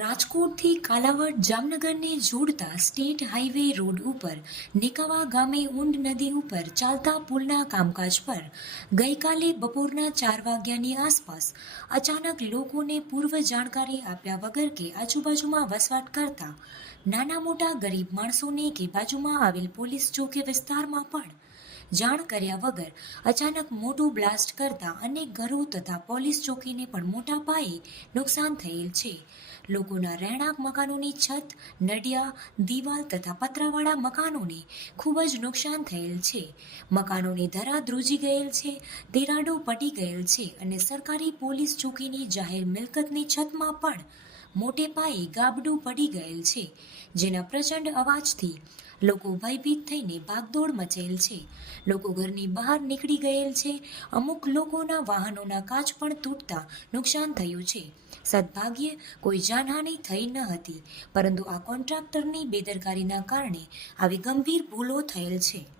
રાજકોટથી કાલાવડ જામનગરને જોડતા state highway road ઉપર નિકાવા ગામે ઊંડ નદી ઉપર ચાલતા પુલના કામકાજ પર ગઈકાલે બપોરના ચાર વાગ્યાની આસપાસ અચાનક લોકોને પૂર્વ જાણકારી આપ્યા વગર કે આજુબાજુમાં વસવાટ કરતા નાના મોટા ગરીબ માણસોને કે બાજુમાં આવેલ પોલીસ ચોકી વિસ્તારમાં પણ જાણ કર્યા વગર અચાનક મોટું બ્લાસ્ટ કરતા અનેક ઘરો તથા પોલીસ ચોકીને પણ મોટા પાયે નુકસાન થયેલ છે. લોકોના રહેણાંક મકાનોની છત નડિયા દિવાલ તથા પતરાવાળા મકાનોને ખૂબ જ નુકસાન થયેલ છે. મકાનોની ધરા ધ્રુજી ગયેલ છે દેરાડો પટી ગયેલ છે અને સરકારી પોલીસ ચોકીની જાહેર મિલકતની છતમાં પણ મોટે પાયે ગાબડું પડી ગયેલ છે. જેના પ્રચંડ અવાજથી લોકો ભયભીત થઈને ભાગદોડ મચેલ છે. લોકો ઘરની બહાર નીકળી ગયેલ છે. અમુક લોકોના વાહનોના કાચ પણ તૂટતા નુકસાન થયું છે. સદભાગ્યે કોઈ જાનહાનિ થઈ ન હતી, પરંતુ આ કોન્ટ્રાક્ટરની બેદરકારીના કારણે આવી ગંભીર ભૂલો થયેલ છે.